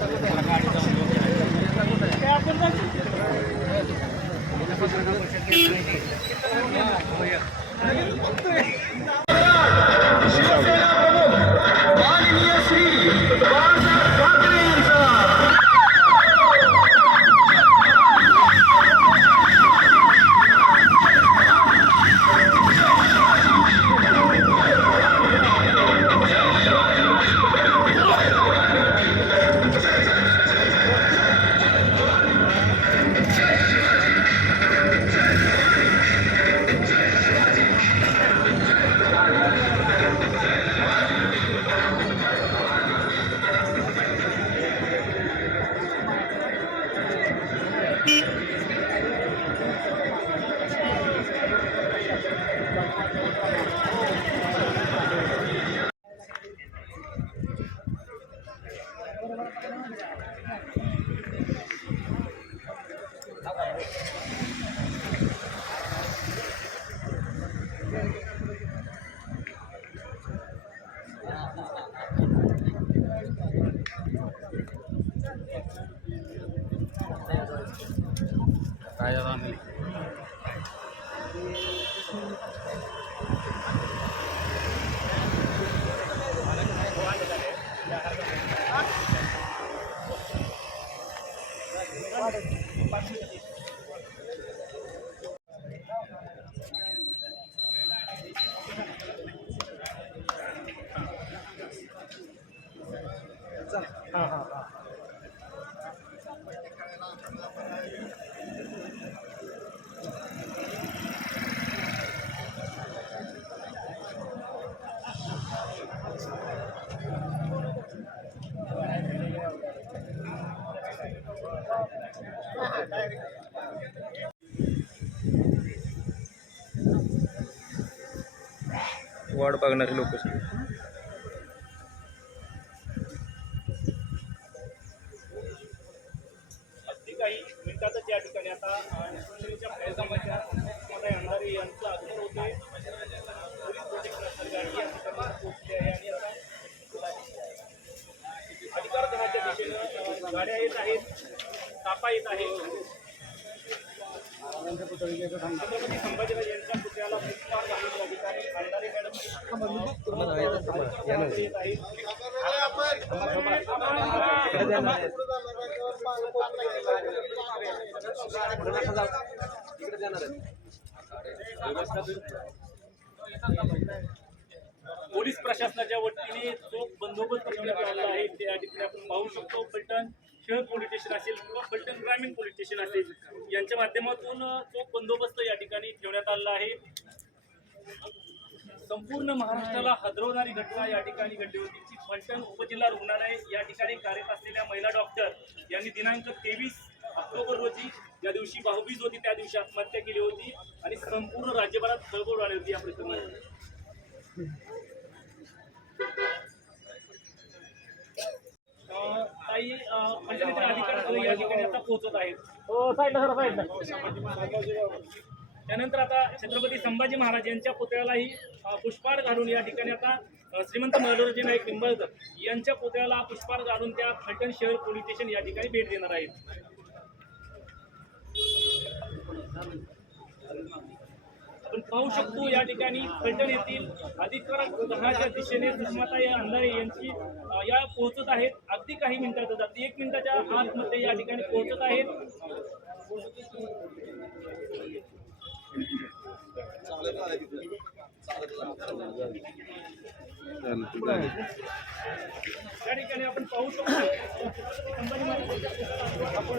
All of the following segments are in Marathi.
la बघणारे लोक अगदी काही मिनिटातच या ठिकाणी आता प्रयत्नाच्या मोठ्या यांचं होते आहे आणि आता अधिकार दिशेनं गाड्या येत आहेत तापा येत आहेत छत्रपती संभाजीराजे यांच्या पुतळ्याला पुष्पहार घालून या ठिकाणी अंधारे मॅडम येत आहेत पोलीस प्रशासनाच्या वतीने चोख बंदोबस्त ठेवण्यात आलेला आहे त्या ठिकाणी आपण पाहू शकतो. पलटण शहर पोलीस स्टेशन असेल किंवा फलटण ग्रामीण पोलीस स्टेशन असेल यांच्या माध्यमातून चोख बंदोबस्त या ठिकाणी ठेवण्यात आलेला आहे संपूर्ण महाराष्ट्राला हादरवणारी घटना या ठिकाणी घडली होती. जी फलटण उपजिल्हा रुग्णालय या ठिकाणी कार्यरत असलेल्या महिला डॉक्टर यांनी दिनांक तेवीस ऑक्टोबर रोजी ज्या दिवशी भाऊबीज होती. त्या दिवशी आत्महत्या केली होती आणि संपूर्ण राज्यभरात खळबळ आली होती या प्रकरणात. पंचायतीचे अधिकारी या ठिकाणी आता पोहोचत आहेत. हो साईडला त्यानंतर आता छत्रपती संभाजी महाराज यांच्या पुतळ्यालाही पुष्पहार घालून या ठिकाणी आता श्रीमंत मनोरंजन नाईक निंबाळकर यांच्या पुतळ्याला पुष्पहार घालून त्या फलटण शहर पोलीस स्टेशन या ठिकाणी भेट देणार आहेत. आपण पाहू शकतो या ठिकाणी फलटण येथील अधिकार ग्रहाच्या दिशेने सुषमाताई अंधारे यांची या पोहोचत आहेत. अगदी काही मिनिटात जात एक मिनिटाच्या आतमध्ये या ठिकाणी पोहोचत आहेत. या ठिकाणी आपण पाहू शकतो. आपण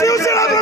丢下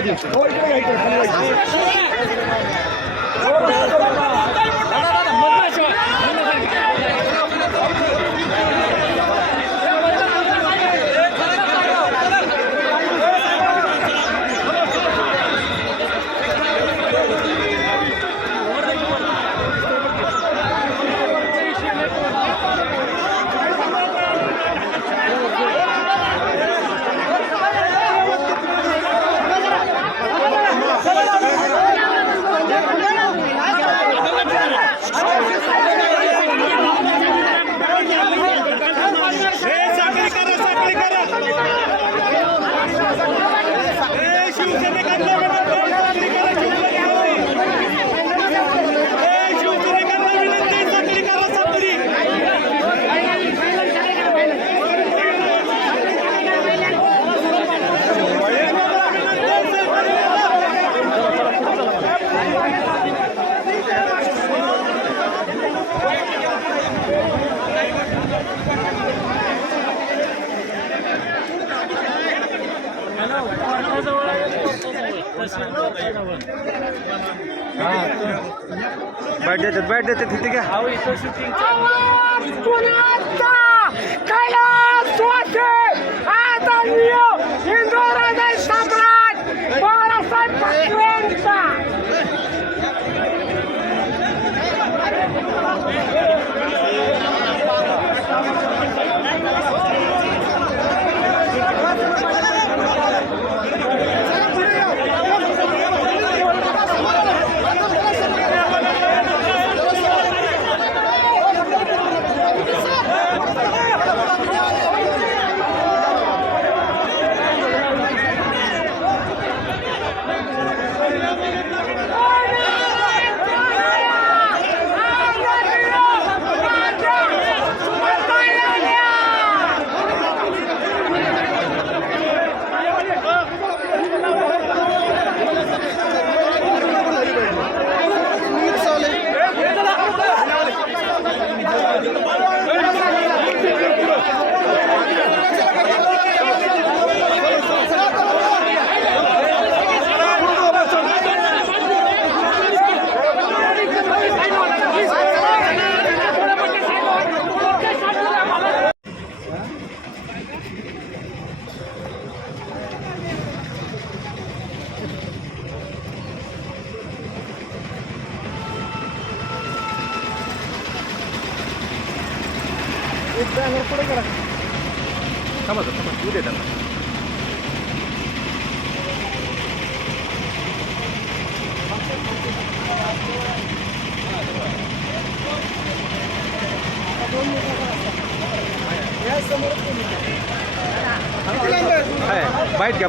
দিয়েছে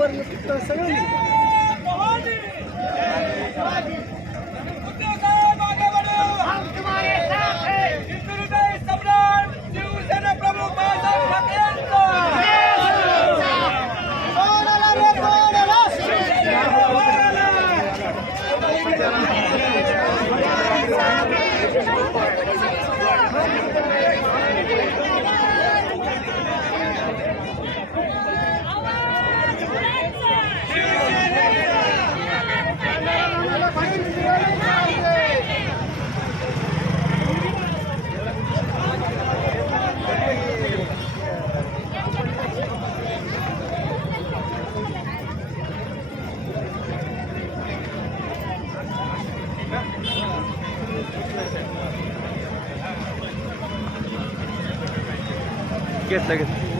घ्या बाईट असं वर सगळं घेतलं घेतलं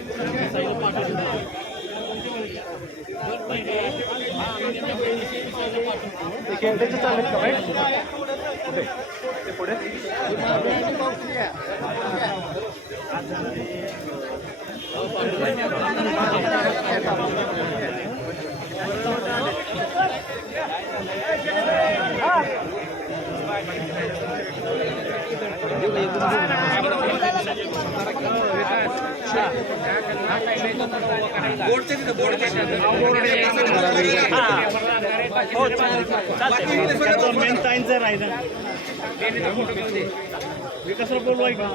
बोर्ड कशी काय एका फोटो घ्यायचे बोर्डचे तिथं बोर्ड विकासला बोलवाय का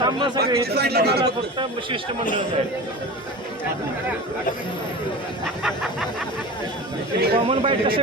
थांबा सगळे मला फक्त शिष्टमंडळ कॉमन बाईट कसे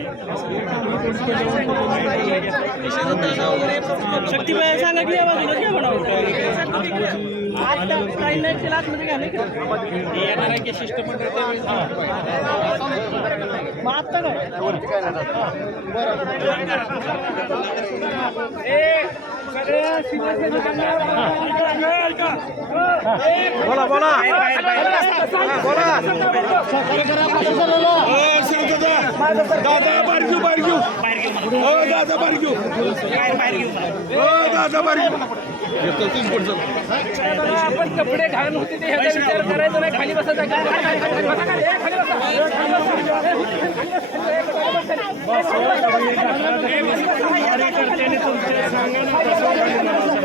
शक्तीबाई सांगा की या बाजूला घ्या म्हणा आता काही नाही केलं आतमध्ये घ्या नाही मग आत्ता काय? बोला बोला. बोला. दादा बारक्यू बारक्यू हो दादा बारक्यू हो दादा बारक्यू आपण कपडे घाण होते ते ह्याचा विचार करायचा नाही खाली बसायचा खाली तुमच्या Thank you.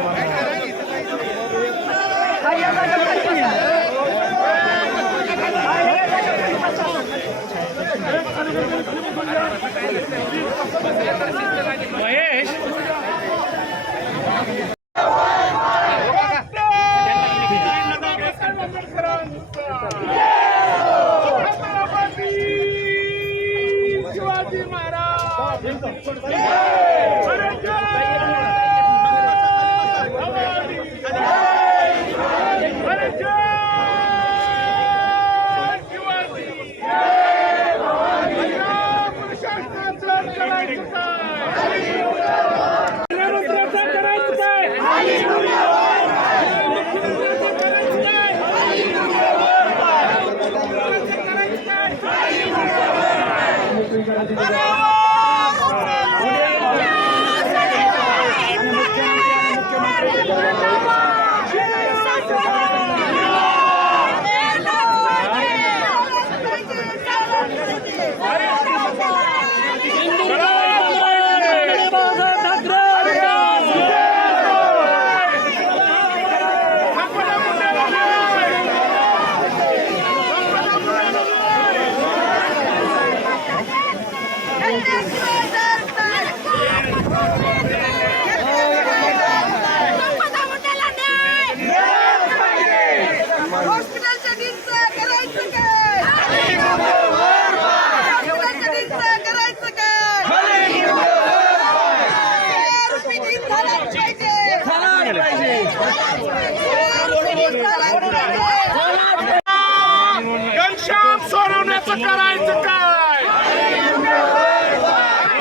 करायचं काय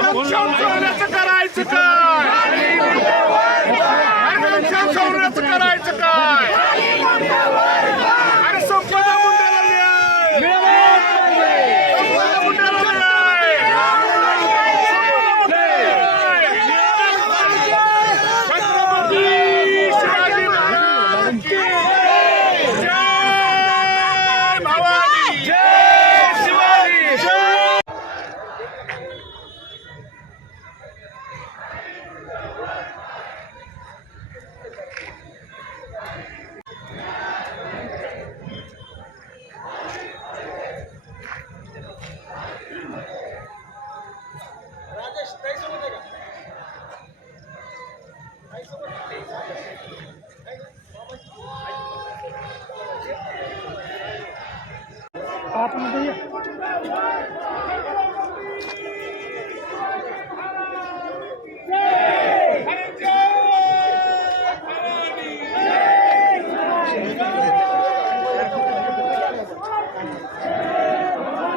घनश्याम सोडवण्याचं करायचं काय अरे घनश्याम सोडवण्याचं करायचं काय अरे संपदा मुंडाला न्याय संपदा मुंडाला न्याय छत्रपती शिवाजी महाराज की जय भवानी जय शिवाजी जय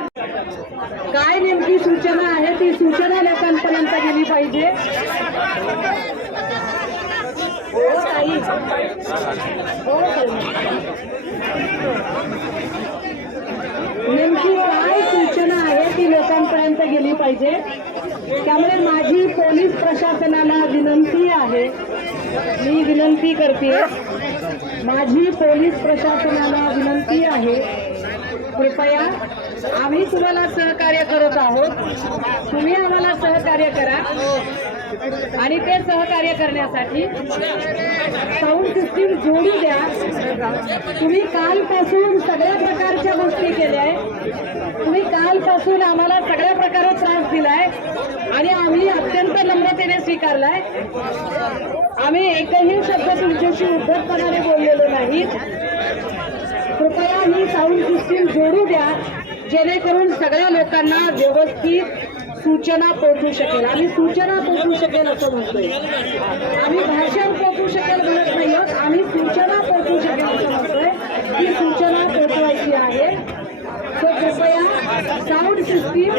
काय नेमकी सूचना आहे ती सूचना लोकांपर्यंत गेली पाहिजे हो ताई हो ताई. नेमकी काय सूचना आहे ती लोकांपर्यंत गेली पाहिजे त्यामुळे माझी पोलीस प्रशासनाला विनंती आहे. मी विनंती करते. माझी पोलीस प्रशासनाला विनंती आहे. कृपया आम्ही तुम्हाला सहकार्य करत आहोत. तुम्ही आम्हाला सहकार्य करा. आणि ते सहकार्य करण्यासाठी साऊंड सिस्टीम जोडू द्या. तुम्ही कालपासून सगळ्या प्रकारच्या गोष्टी केल्या आहे तुम्ही कालपासून आम्हाला सगळ्या प्रकारे त्रास दिलाय आणि आम्ही अत्यंत नम्रतेने स्वीकारलाय. आम्ही एकही शब्द तुमच्याशी उद्धटपणाने बोललेलो नाही. कृपया ही साऊंड सिस्टीम जोडू द्या जेणेकरून सगळ्या लोकांना व्यवस्थित सूचना पोहोचू शकेल. आम्ही सूचना पोहोचू शकेल असं म्हणतोय. आम्ही भाषण पोहोचू शकेल म्हणत नाही आम्ही सूचना पोहोचू शकेल असं म्हणतोय. ही सूचना पोहोचवायची आहे. तो कृपया साऊंड सिस्टीम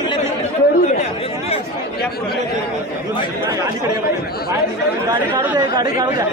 गाडी काढू द्या गाडी काढू द्या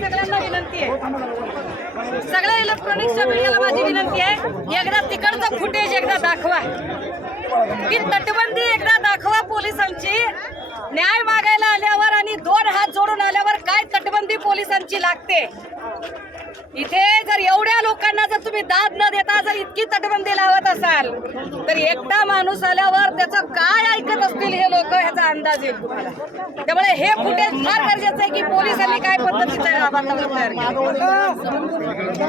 सगळ्यांना विनंती आहे. सगळ्या इलेक्ट्रॉनिक्सच्या मीडियाला माझी विनंती आहे. एकदा तिकडचं फुटेज एकदा दाखवा. की तटबंदी एकदा दाखवा पोलिसांची. न्याय मागायला आल्यावर आणि दोन हात जोडून आल्यावर काय तटबंदी पोलिसांची लागते? इथे जर एवढ्या लोकांना जर तुम्ही दाद न देता जर इतकी तटबंदी लावत असाल तर एकटा माणूस आल्यावर त्याचं काय ऐकत असतील हे लोक ह्याचा अंदाज येईल तुम्हाला. त्यामुळे हे फुटेज फार गरजेचं आहे की पोलिसांनी काय पद्धतीचं वातावरण तयार केलं.